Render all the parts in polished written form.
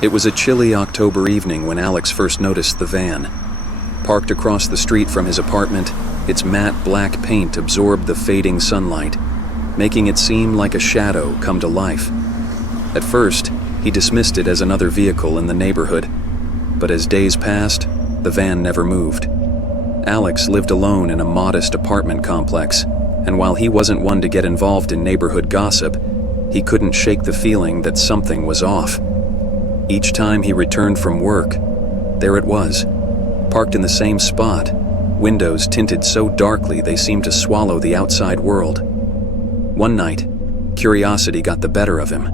It was a chilly October evening when Alex first noticed the van. Parked across the street from his apartment, its matte black paint absorbed the fading sunlight, making it seem like a shadow come to life. At first, he dismissed it as another vehicle in the neighborhood, but as days passed, the van never moved. Alex lived alone in a modest apartment complex, and while he wasn't one to get involved in neighborhood gossip, he couldn't shake the feeling that something was off. Each time he returned from work, there it was, parked in the same spot, windows tinted so darkly they seemed to swallow the outside world. One night, curiosity got the better of him.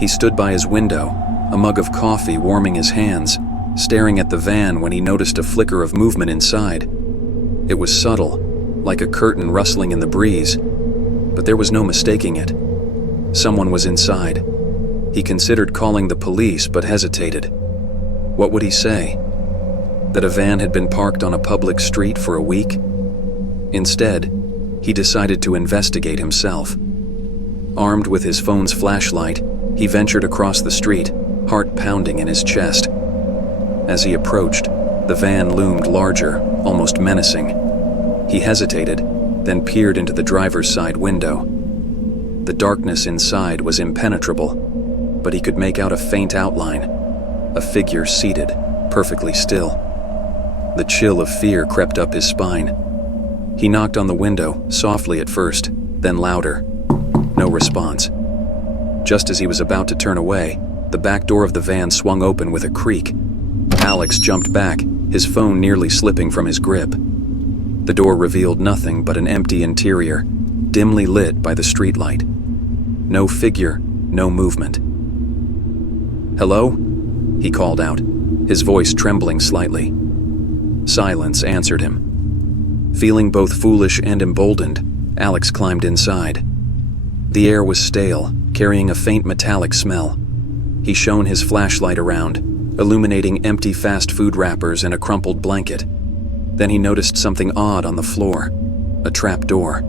He stood by his window, a mug of coffee warming his hands, staring at the van when he noticed a flicker of movement inside. It was subtle, like a curtain rustling in the breeze, but there was no mistaking it. Someone was inside. He considered calling the police but hesitated. What would he say? That a van had been parked on a public street for a week? Instead, he decided to investigate himself. Armed with his phone's flashlight, he ventured across the street, heart pounding in his chest. As he approached, the van loomed larger, almost menacing. He hesitated, then peered into the driver's side window. The darkness inside was impenetrable, but he could make out a faint outline, a figure seated, perfectly still. The chill of fear crept up his spine. He knocked on the window, softly at first, then louder. No response. Just as he was about to turn away, the back door of the van swung open with a creak. Alex jumped back, his phone nearly slipping from his grip. The door revealed nothing but an empty interior, dimly lit by the streetlight. No figure, no movement. "Hello?" he called out, his voice trembling slightly. Silence answered him. Feeling both foolish and emboldened, Alex climbed inside. The air was stale, carrying a faint metallic smell. He shone his flashlight around, illuminating empty fast food wrappers and a crumpled blanket. Then he noticed something odd on the floor, a trap door.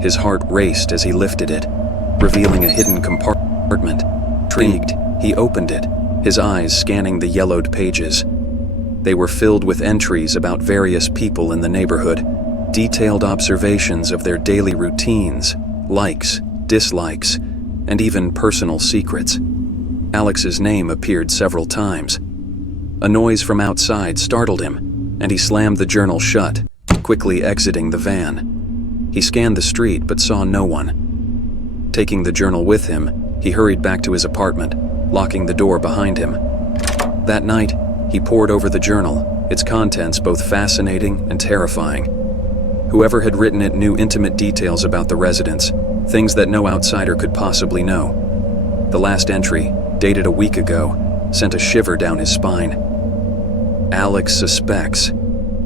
His heart raced as he lifted it, revealing a hidden compartment. Intrigued, he opened it, his eyes scanning the yellowed pages. They were filled with entries about various people in the neighborhood, detailed observations of their daily routines, likes, dislikes, and even personal secrets. Alex's name appeared several times. A noise from outside startled him, and he slammed the journal shut, quickly exiting the van. He scanned the street but saw no one. Taking the journal with him, he hurried back to his apartment, locking the door behind him. That night, he pored over the journal, its contents both fascinating and terrifying. Whoever had written it knew intimate details about the residents, things that no outsider could possibly know. The last entry, dated a week ago, sent a shiver down his spine. Alex suspects.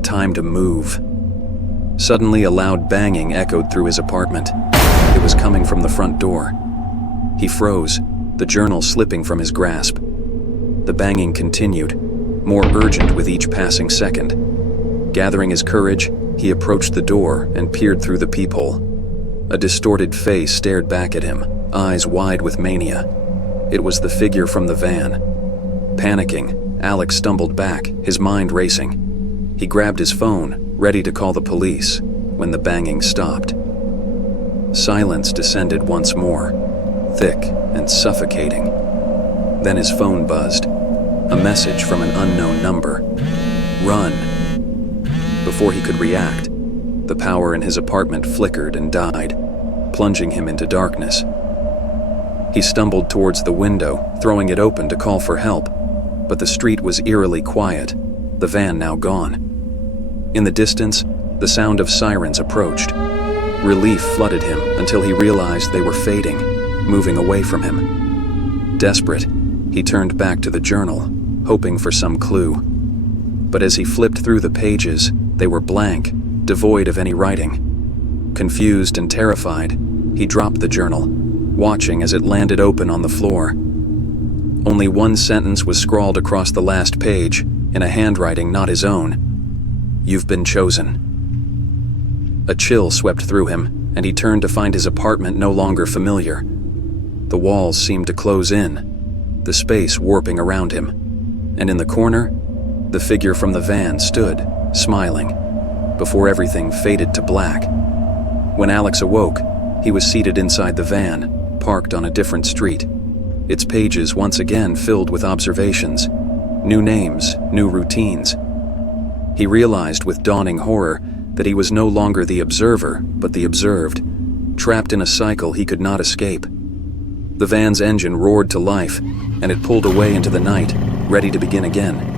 Time to move. Suddenly, a loud banging echoed through his apartment. It was coming from the front door. He froze, the journal slipping from his grasp. The banging continued, more urgent with each passing second. Gathering his courage, he approached the door and peered through the peephole. A distorted face stared back at him, eyes wide with mania. It was the figure from the van. Panicking, Alex stumbled back, his mind racing. He grabbed his phone, ready to call the police, when the banging stopped. Silence descended once more, thick and suffocating. Then his phone buzzed, a message from an unknown number. Run. Before he could react, the power in his apartment flickered and died, plunging him into darkness. He stumbled towards the window, throwing it open to call for help, but the street was eerily quiet, the van now gone. In the distance, the sound of sirens approached. Relief flooded him until he realized they were fading, moving away from him. Desperate, he turned back to the journal, hoping for some clue. But as he flipped through the pages, they were blank, devoid of any writing. Confused and terrified, he dropped the journal, watching as it landed open on the floor. Only one sentence was scrawled across the last page, in a handwriting not his own. "You've been chosen." A chill swept through him, and he turned to find his apartment no longer familiar. The walls seemed to close in. the space warping around him. And in the corner, the figure from the van stood, smiling, before everything faded to black. When Alex awoke, he was seated inside the van, parked on a different street, its pages once again filled with observations, new names, new routines. He realized with dawning horror that he was no longer the observer, but the observed, trapped in a cycle he could not escape. The van's engine roared to life, and it pulled away into the night, ready to begin again.